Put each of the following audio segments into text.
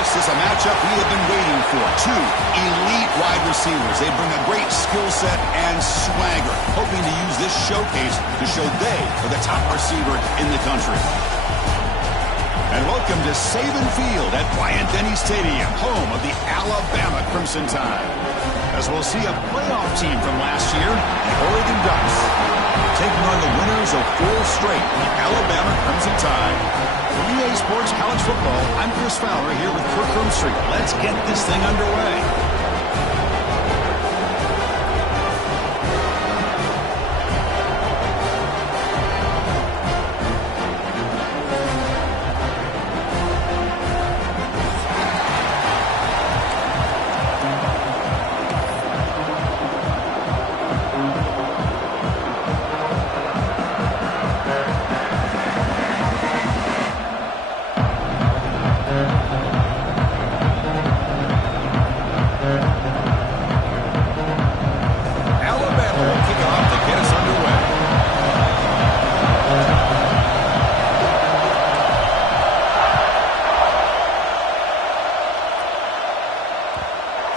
This is a matchup we have been waiting for. Two elite wide receivers. They bring a great skill set and swagger, hoping to use this showcase to show they are the top receiver in the country. And welcome to Saban Field at Bryant-Denny Stadium, home of the Alabama Crimson Tide. As we'll see a playoff team from last year, the Oregon Ducks, taking on the winners of 4 straight, the Alabama Crimson Tide. For EA Sports College Football, I'm Chris Fowler here with Kirk Herbstreit. Let's get this thing underway.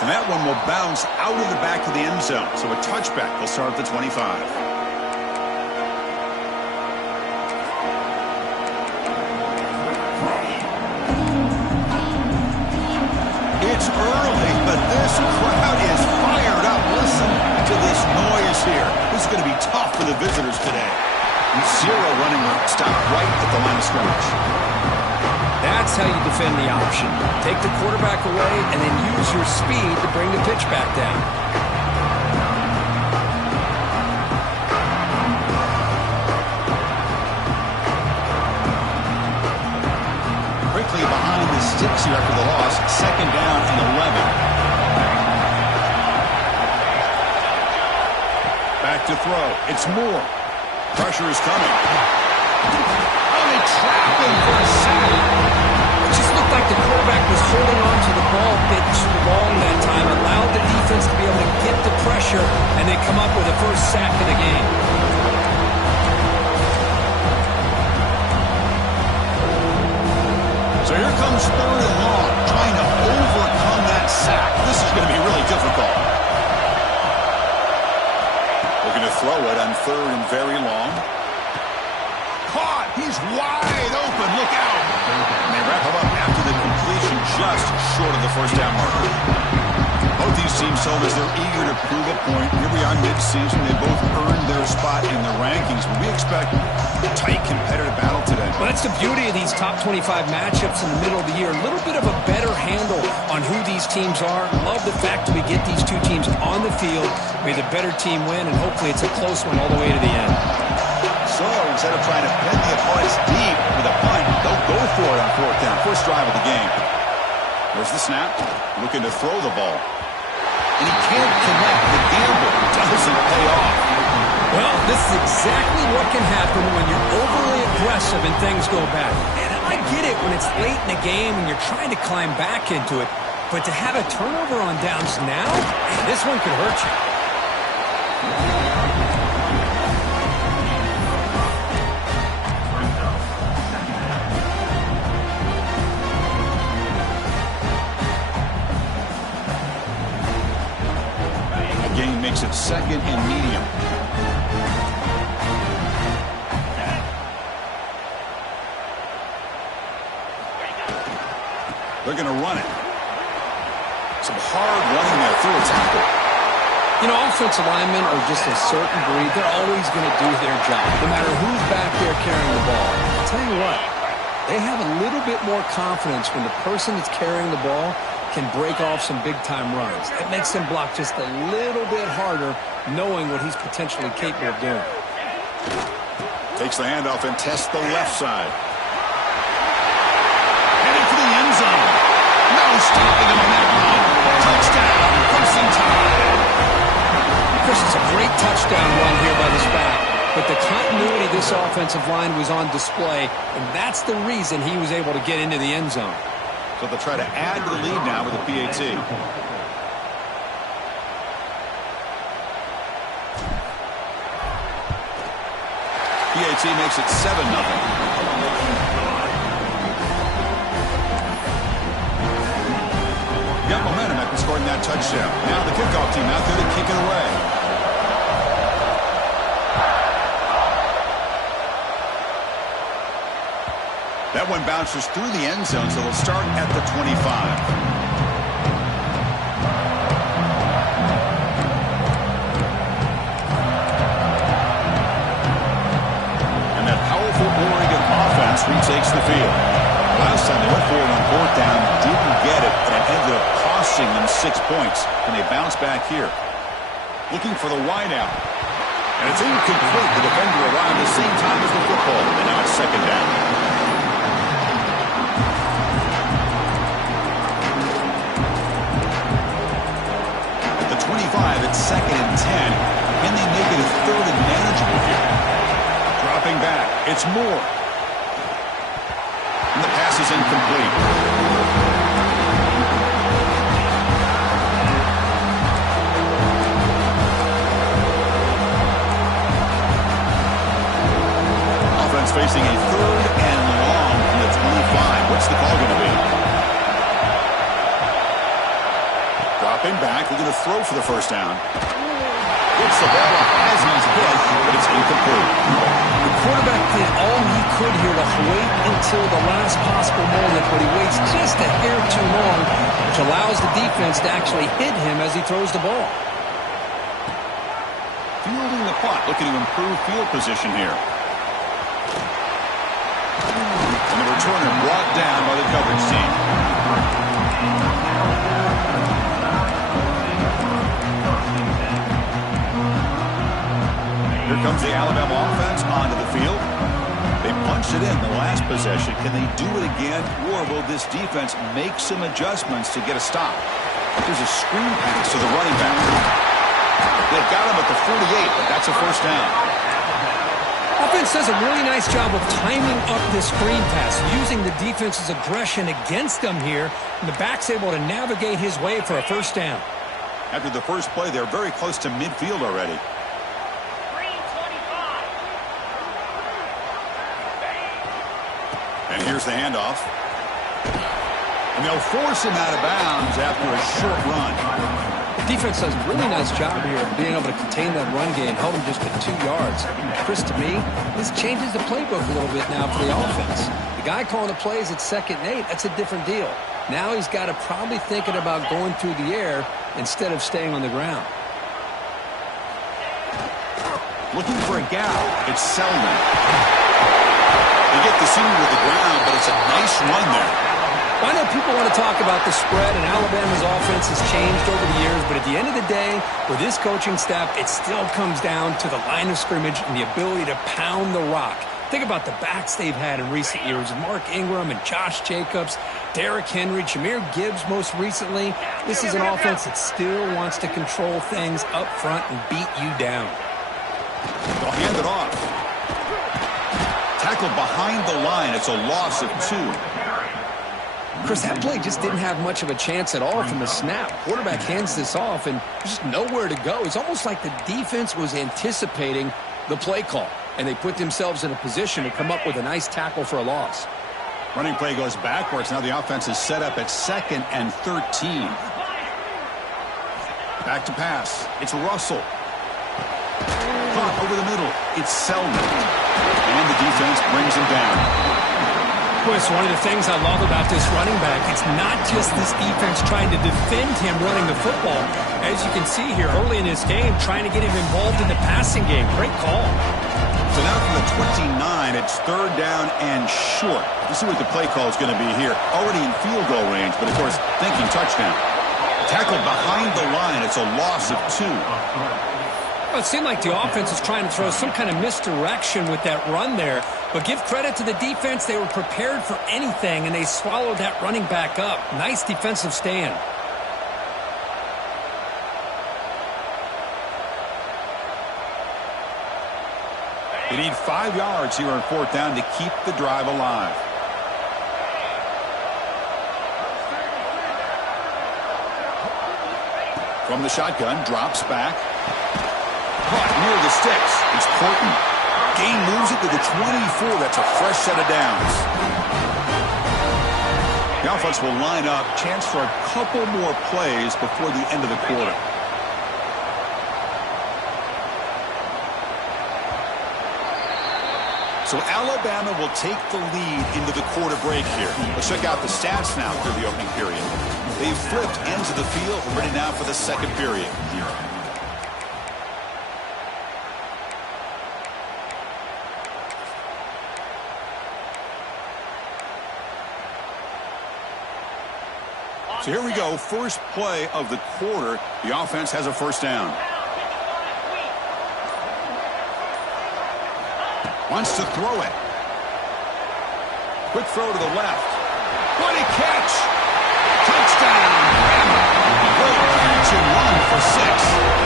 And that one will bounce out of the back of the end zone. So a touchback will start at the 25. It's early, but this crowd is fired up. Listen to this noise here. This is going to be tough for the visitors today. 0 running room. Stop right at the line of scrimmage. That's how you defend the option. Take the quarterback away and then use your speed to bring the pitch back down. Quickly behind the sticks here after the loss. 2nd down and 11. Back to throw. It's Moore. Pressure is coming. Oh, they trapped him for a sack. Like the quarterback was holding on to the ball a bit too long that time, allowed the defense to be able to get the pressure, and they come up with the first sack of the game. So here comes 3rd and long, trying to overcome that sack. This is going to be really difficult. Looking to throw it on 3rd and very long. Caught! He's wide open. Look out! And they wrap him up after the completion, just short of the first down marker. Both these teams told us they're eager to prove a point. Here we are mid-season. They both earned their spot in the rankings, but we expect a tight, competitive battle today. Well, that's the beauty of these top 25 matchups in the middle of the year. A little bit of a better handle on who these teams are. Love the fact that we get these two teams on the field. May the better team win, and hopefully it's a close one all the way to the end. So instead of trying to pin the opponents deep with a punt, they'll go for it on 4th down. First drive of the game. There's the snap. Looking to throw the ball. And he can't connect. The gamble doesn't pay off. Well, this is exactly what can happen when you're overly aggressive and things go bad. And I get it when it's late in the game and you're trying to climb back into it. But to have a turnover on downs now, man, this one could hurt you. Makes it 2nd and medium. They're going to run it. Some hard running there through a tackle. You know, offensive linemen are just a certain breed. They're always going to do their job, no matter who's back there carrying the ball. I'll tell you what, they have a little bit more confidence when the person that's carrying the ball can break off some big-time runs. It makes them block just a little bit harder, knowing what he's potentially capable of doing. Takes the handoff and tests the left side. Heading for the end zone. No stopping him on that run. Touchdown, Crimson Tide. Chris, it's a great touchdown run here by this back, but the continuity of this offensive line was on display, and that's the reason he was able to get into the end zone. So they'll try to add to the lead now with a PAT. PAT makes it 7-0. recording that touchdown. Now the kickoff team out there to kick it away. That one bounces through the end zone, so they'll start at the 25. Retakes the field. Last time they went for it on fourth down, didn't get it, and it ended up costing them 6 points. And they bounce back here. Looking for the wideout. And it's incomplete. The defender arrived at the same time as the football. And now it's second down. At the 25, it's second and 10. Can they make it a third and manageable here? Dropping back. It's Moore. And the pass is incomplete. Offense facing a third and long from the 25. What's the call going to be? Dropping back. They're going to throw for the first down. Gets the ball off Asman's head, but it's incomplete. The quarterback did all he could here to wait until the last possible moment, but he waits just a hair too long, which allows the defense to actually hit him as he throws the ball. Fielding the punt, looking to improve field position here. And the returner brought down by the coverage team. Here comes the Alabama offense onto the field. They punched it in the last possession. Can they do it again, or will this defense make some adjustments to get a stop? There's a screen pass to the running back. They've got him at the 48, but that's a first down. Offense does a really nice job of timing up this screen pass, using the defense's aggression against them here, and the back's able to navigate his way for a first down. After the first play, they're very close to midfield already. And here's the handoff. And they'll force him out of bounds after a short run. The defense does a really nice job here of being able to contain that run game, held him just at 2 yards. Chris, to me, this changes the playbook a little bit now for the offense. The guy calling the plays at 2nd and 8, that's a different deal. Now he's got to probably thinking about going through the air instead of staying on the ground. Looking for a gap. It's Selman. They get the senior to the ground, but it's a nice run there. I know people want to talk about the spread, and Alabama's offense has changed over the years, but at the end of the day, with this coaching staff, it still comes down to the line of scrimmage and the ability to pound the rock. Think about the backs they've had in recent years, Mark Ingram and Josh Jacobs, Derrick Henry, Jahmyr Gibbs most recently. This is an offense that still wants to control things up front and beat you down. They'll hand it off. Tackled behind the line. It's a loss of 2. Chris, that play just didn't have much of a chance at all from the snap. Quarterback hands this off, and there's just nowhere to go. It's almost like the defense was anticipating the play call, and they put themselves in a position to come up with a nice tackle for a loss. Running play goes backwards. Now the offense is set up at 2nd and 13. Back to pass. It's Russell. Caught over the middle. It's Selman. And the defense brings him down. Chris, one of the things I love about this running back, it's not just this defense trying to defend him running the football. As you can see here early in this game, trying to get him involved in the passing game. Great call. So now from the 29, it's 3rd down and short. Let's see what the play call is going to be here. Already in field goal range, but of course, thinking touchdown. Tackled behind the line. It's a loss of 2. Well, it seemed like the offense was trying to throw some kind of misdirection with that run there. But give credit to the defense. They were prepared for anything, and they swallowed that running back up. Nice defensive stand. They need 5 yards here on 4th down to keep the drive alive. From the shotgun, drops back. Caught near the sticks. It's Porton. Gain moves it to the 24. That's a fresh set of downs. The offense will line up. Chance for a couple more plays before the end of the quarter. So Alabama will take the lead into the quarter break here. Let's check out the stats now through the opening period. They've flipped ends of the field. We're ready now for the second period. So here we go, first play of the quarter. The offense has a first down. Wants to throw it. Quick throw to the left. What a catch! Touchdown! Great catch and run for 6.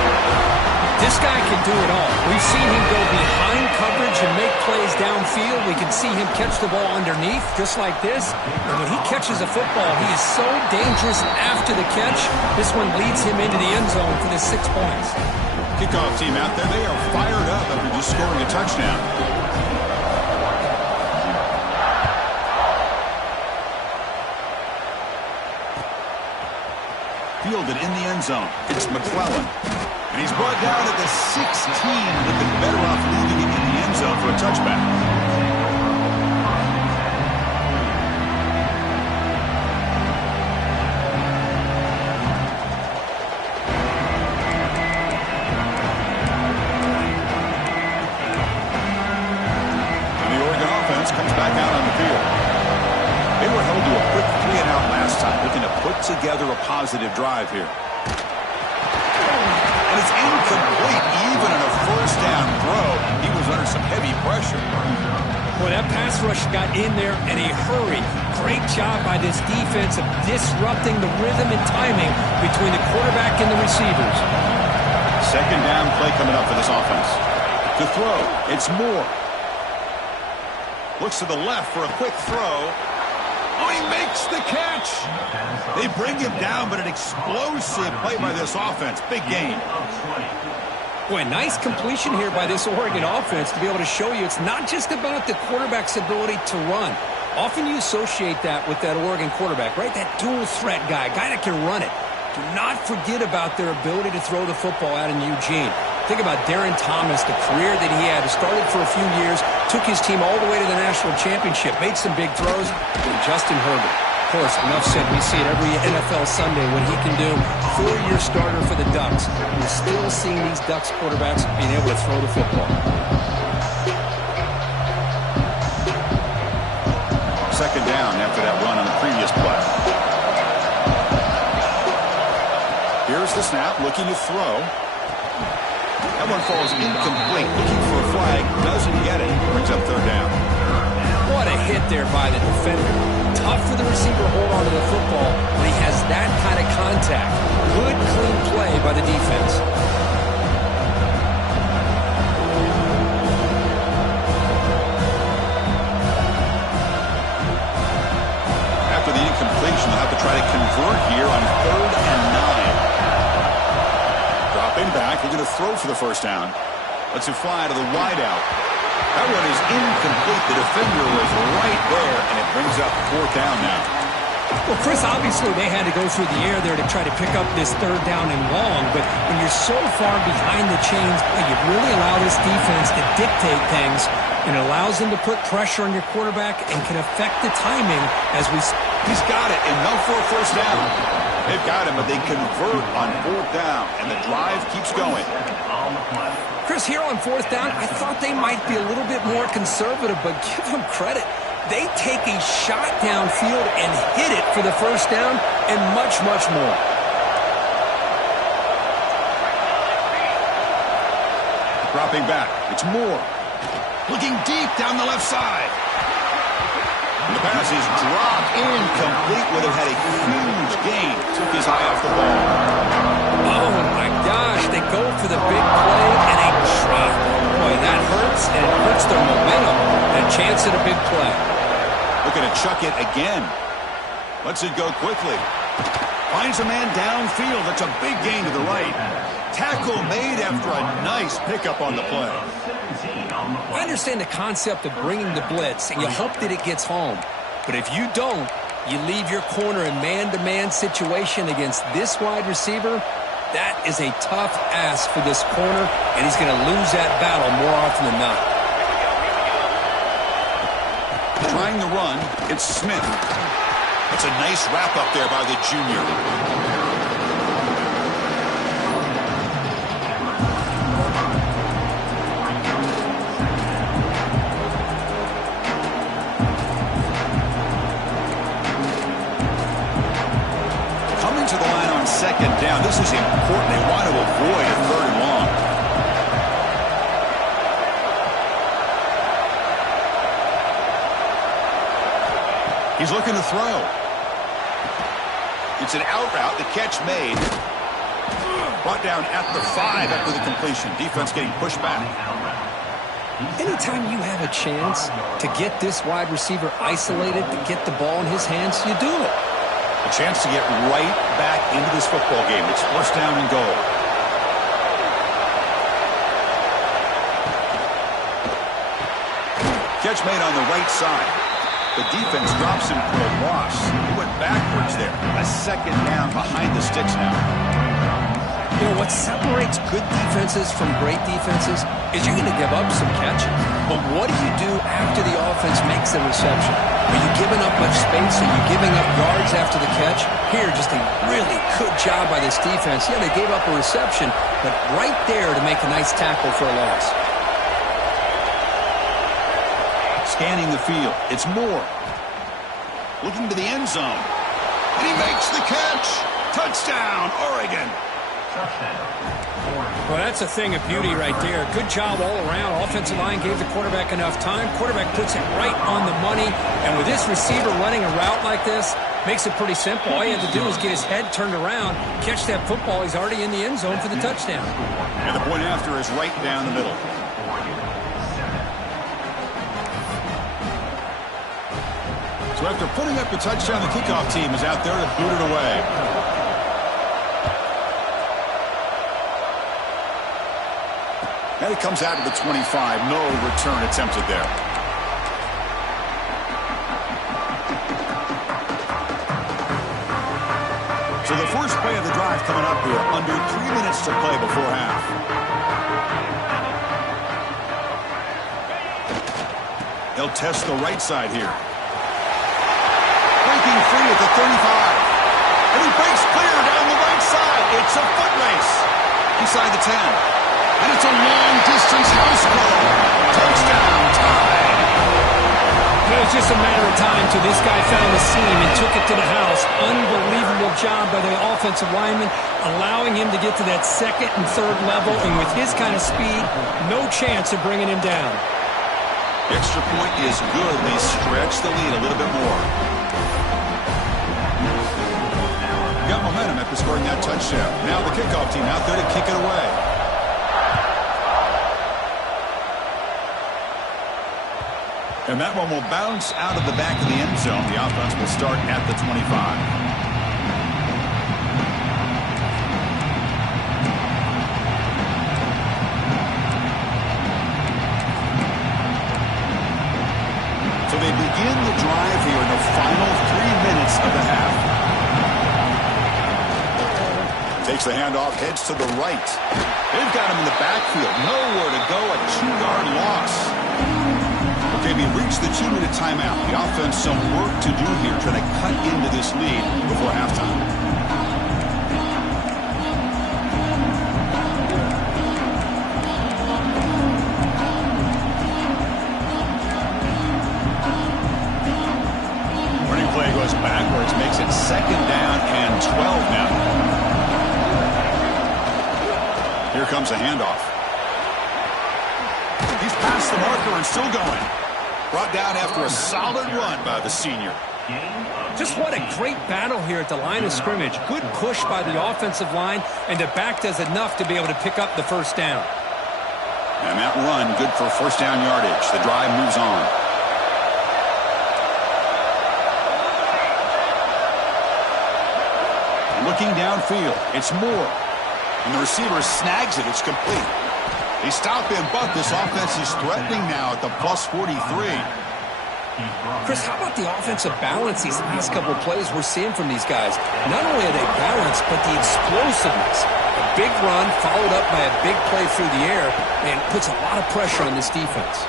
This guy can do it all. We've seen him go behind coverage and make plays downfield. We can see him catch the ball underneath, just like this. And when he catches a football, he is so dangerous after the catch. This one leads him into the end zone for the 6 points. Kickoff team out there, they are fired up after just scoring a touchdown. Fielded in the end zone. It's McClellan. And he's brought down at the 16. They've been better off leaving it in the end zone for a touchback. And the Oregon offense comes back out on the field. They were held to a quick 3-and-out last time, looking to put together a positive drive here. And it's incomplete, even on a first down throw. He was under some heavy pressure. Well, that pass rush got in there in a hurry. Great job by this defense of disrupting the rhythm and timing between the quarterback and the receivers. Second down play coming up for this offense. To throw, it's Moore. Looks to the left for a quick throw. Oh, he makes the catch. They bring him down, but an explosive play by this offense. Big gain. Boy, nice completion here by this Oregon offense to be able to show you it's not just about the quarterback's ability to run. Often you associate that with that Oregon quarterback, right? That dual threat guy that can run it. Do not forget about their ability to throw the football out in Eugene. Think about Darren Thomas, the career that he had. He started for a few years, took his team all the way to the national championship, made some big throws. And Justin Herbert. Of course, enough said. We see it every NFL Sunday what he can do. 4-year starter for the Ducks. We're still seeing these Ducks quarterbacks being able to throw the football. Second down after that run on the previous play. Here's the snap, looking to throw. That one falls incomplete. Looking for a flag, doesn't get it. Brings up third down. What a hit there by the defender. Tough for the receiver to hold on to the football when he has that kind of contact. Good, clean play by the defense. After the incompletion, they'll have to try to convert here on 3rd and 9. Dropping back, looking to throw for the first down. Lets it fly to the wideout. That one is incomplete. The defender was right there, and it brings up 4th down now. Well, Chris, obviously they had to go through the air there to try to pick up this 3rd down and long, but when you're so far behind the chains, you really allow this defense to dictate things, and it allows them to put pressure on your quarterback and can affect the timing as we... He's got it, enough for a first down. They've got him, but they convert on 4th down, and the drive keeps going. Chris, here on 4th down, I thought they might be a little bit more conservative, but give them credit. They take a shot downfield and hit it for the first down and much, much more. Dropping back, it's Moore. Looking deep down the left side. The pass is dropped incomplete. Would have had a huge gain. Took his eye off the ball. Oh, my gosh. They go for the big play and a drop. Boy, that hurts, and it hurts their momentum. A chance at a big play. Looking to chuck it again. Lets it go quickly. Finds a man downfield. That's a big gain to the right. Tackle made after a nice pickup on the play. I understand the concept of bringing the blitz, and you hope that it gets home. But if you don't, You leave your corner in man-to-man situation against this wide receiver, that is a tough ask for this corner, and he's going to lose that battle more often than not. Trying the run, it's Smith. That's a nice wrap-up there by the junior. Coming to the line on second down. This is important. They want to avoid a third and long. He's looking to throw. It's an out route. The catch made. Brought down at the 5 after the completion. Defense getting pushed back. Anytime you have a chance to get this wide receiver isolated, to get the ball in his hands, you do it. A chance to get right back into this football game. It's first down and goal. Catch made on the right side. The defense drops him for a loss. He went backwards there. A second down behind the sticks now. You know, what separates good defenses from great defenses is you're going to give up some catches. But what do you do after the offense makes the reception? Are you giving up much space? Are you giving up yards after the catch? Here, just a really good job by this defense. Yeah, they gave up a reception, but right there to make a nice tackle for a loss. Scanning the field. It's Moore. Looking to the end zone. And he makes the catch. Touchdown, Oregon. Well, that's a thing of beauty right there. Good job all around. Offensive line gave the quarterback enough time. Quarterback puts it right on the money. And with this receiver running a route like this, makes it pretty simple. All you have to do is get his head turned around, catch that football. He's already in the end zone for the touchdown. And the point after is right down the middle. So after putting up the touchdown, the kickoff team is out there to boot it away. And it comes out to the 25. No return attempted there. So the first play of the drive coming up here. Under 3 minutes to play before half. They'll test the right side here. Breaking free at the 35. And he breaks clear down the right side. It's a foot race. Inside the 10. And it's a long-distance house call. Touchdown, tie. It was just a matter of time till this guy found the seam and took it to the house. Unbelievable job by the offensive lineman, allowing him to get to that second and third level. And with his kind of speed, no chance of bringing him down. The extra point is good. They stretch the lead a little bit more. Got momentum after scoring that touchdown. Now the kickoff team out there to kick it away. And that one will bounce out of the back of the end zone. The offense will start at the 25. So they begin the drive here in the final 3 minutes of the half. Takes the handoff, heads to the right. They've got him in the backfield. Nowhere to go, a 2-yard loss. Okay, we reached the 2-minute timeout. The offense some work to do here, trying to cut into this lead before halftime. Running play goes backwards, makes it second down and 12 now. Here comes a handoff. He's past the marker and still going. Brought down after a solid run by the senior. Just what a great battle here at the line of scrimmage. Good push by the offensive line, and the back does enough to be able to pick up the first down. And that run, good for first down yardage. The drive moves on. Looking downfield, it's Moore. And the receiver snags it. It's complete. They stop him, but this offense is threatening now at the plus 43. Chris, how about the offensive balance these last couple of plays we're seeing from these guys? Not only are they balanced, but the explosiveness. A big run followed up by a big play through the air and puts a lot of pressure on this defense.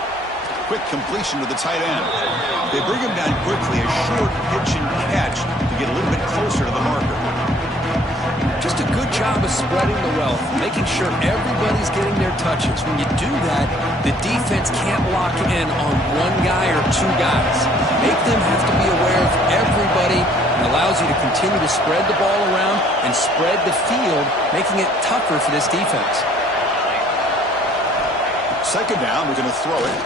Quick completion to the tight end. They bring him down quickly, a short pitch and catch to get a little bit closer to the marker. Just a good job of spreading the wealth, making sure everybody's getting their touches. When you do that, the defense can't lock in on one guy or two guys. Make them have to be aware of everybody and allows you to continue to spread the ball around and spread the field, making it tougher for this defense. Second down, we're going to throw it.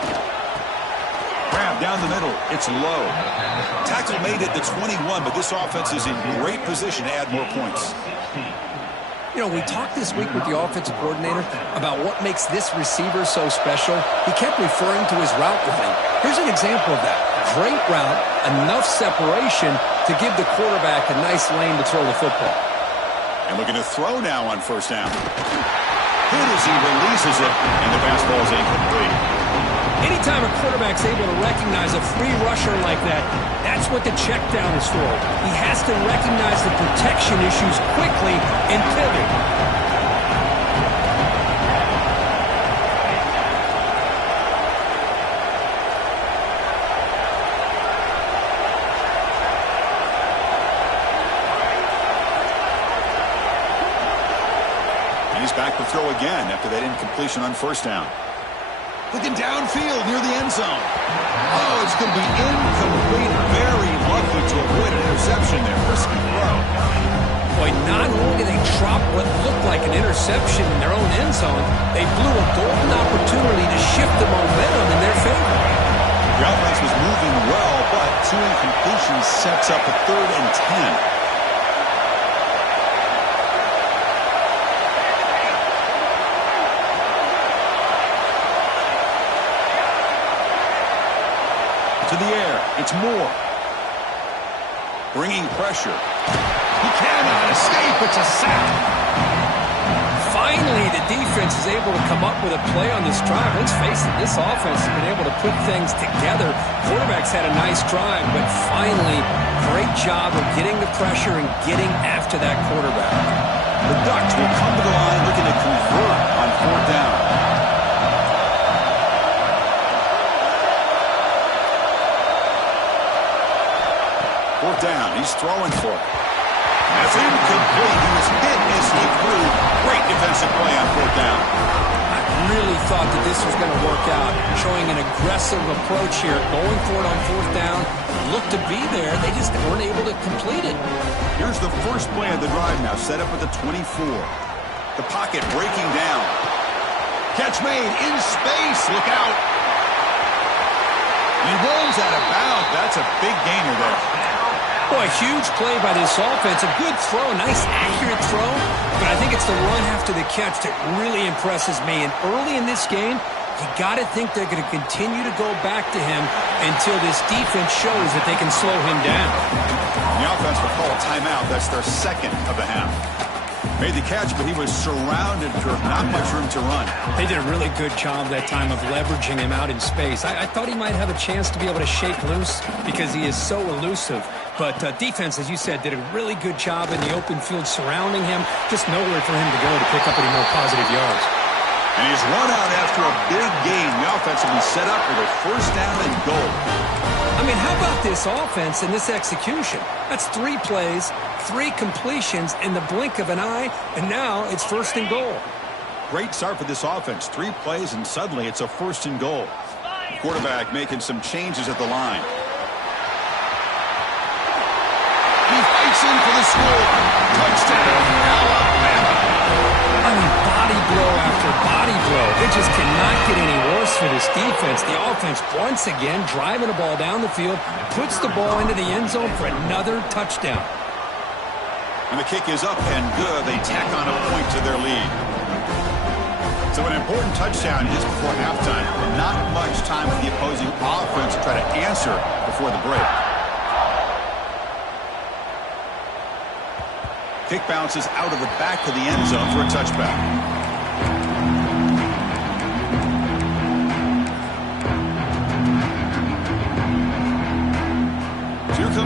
Grab down the middle. It's low. Tackle made at the 21, but this offense is in great position to add more points. You know, we talked this week with the offensive coordinator about what makes this receiver so special. He kept referring to his route running. Here's an example of that. Great route, enough separation to give the quarterback a nice lane to throw the football. And we're going to throw now on first down. Hit as he releases it, and the pass ball is incomplete. Anytime a quarterback's able to recognize a free rusher like that, that's what the check down is for. He has to recognize the protection issues quickly and pivot. And he's back to throw again after that incompletion on first down. Looking downfield near the end zone. Oh, it's going to be incomplete. Very lucky to avoid an interception there. Risky throw. Boy, not only did they drop what looked like an interception in their own end zone, they blew a golden opportunity to shift the momentum in their favor. The offense was moving well, but two incompletions sets up a 3rd and 10. To the air, it's Moore. Bringing pressure. He cannot escape, it's a sack. Finally, the defense is able to come up with a play on this drive. Let's face it, this offense has been able to put things together. Quarterback's had a nice drive, but finally, great job of getting the pressure and getting after that quarterback. The Ducks will come to the line looking to convert on 4th down. Fourth down, he's throwing for it. That's incomplete. He was hit as he threw. Great defensive play on 4th down. I really thought that this was going to work out, showing an aggressive approach here, going for it on 4th down. Looked to be there, they just weren't able to complete it. Here's the first play of the drive now, set up at the 24. The pocket breaking down. Catch made in space. Look out. He rolls out of bounds. That's a big gainer there. Boy, huge play by this offense. A good throw, nice accurate throw. But I think it's the run after the catch that really impresses me. And early in this game, you got to think they're going to continue to go back to him until this defense shows that they can slow him down. The offense will call a timeout. That's their second of the half. Made the catch, but he was surrounded for not much room to run. They did a really good job that time of leveraging him out in space. I thought he might have a chance to be able to shake loose because he is so elusive. But defense, as you said, did a really good job in the open field surrounding him. Just nowhere for him to go to pick up any more positive yards. And he's run out after a big gain. The offense will be set up with a first down and goal. I mean, how about this offense and this execution? That's 3 plays, 3 completions in the blink of an eye, and now it's first and goal. Great start for this offense. 3 plays, and suddenly it's a first and goal. Quarterback making some changes at the line. He fights in for the score. Touchdown, Alabama. I mean, body blow after body blow. It just cannot get any worse for this defense. The offense, once again, driving the ball down the field, puts the ball into the end zone for another touchdown. And the kick is up and good. They tack on a point to their lead. So an important touchdown is before halftime. Not much time for the opposing offense to try to answer before the break. Kick bounces out of the back of the end zone for a touchback.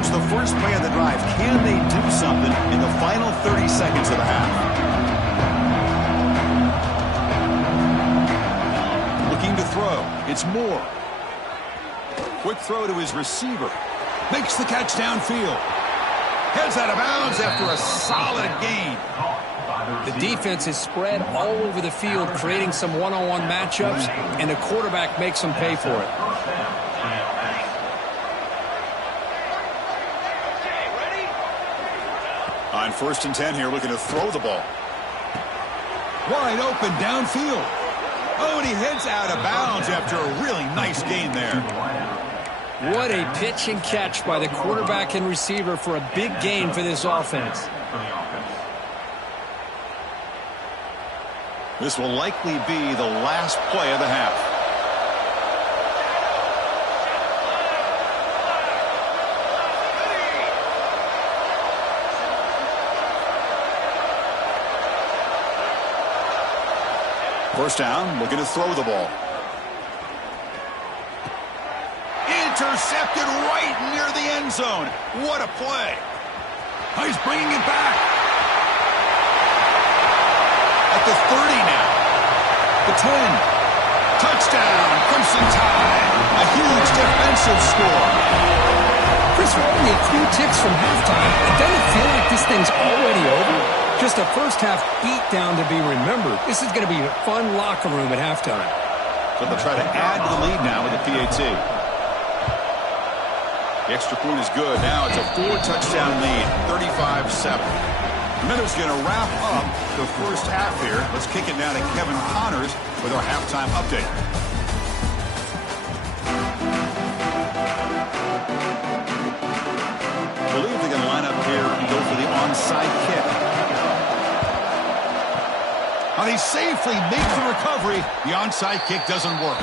Coach, the first play of the drive, can they do something in the final 30 seconds of the half? Looking to throw. It's Moore. Quick throw to his receiver. Makes the catch downfield. Heads out of bounds after a solid gain. The defense is spread all over the field, creating some one-on-one matchups, and the quarterback makes them pay for it. On 1st and 10 here, looking to throw the ball. Wide open downfield. Oh, and he heads out of bounds after a really nice gain there. What a pitch and catch by the quarterback and receiver for a big gain for this offense. This will likely be the last play of the half. First down, looking to throw the ball. Intercepted right near the end zone. What a play. He's bringing it back. At the 30 now. The 10. Touchdown, Crimson Tide. A huge defensive score. Chris, we're only a few ticks from halftime. It doesn't feel like this thing's already over. Just a first-half beatdown to be remembered. This is going to be a fun locker room at halftime. So they'll try to add to the lead now with the PAT. The extra point is good. Now it's a 4-touchdown lead, 35-7. The Minnows going to wrap up the first half here. Let's kick it now to Kevin Connors with our halftime update. I believe they're going to line up here and go for the onside kick. They safely make the recovery. The onside kick doesn't work.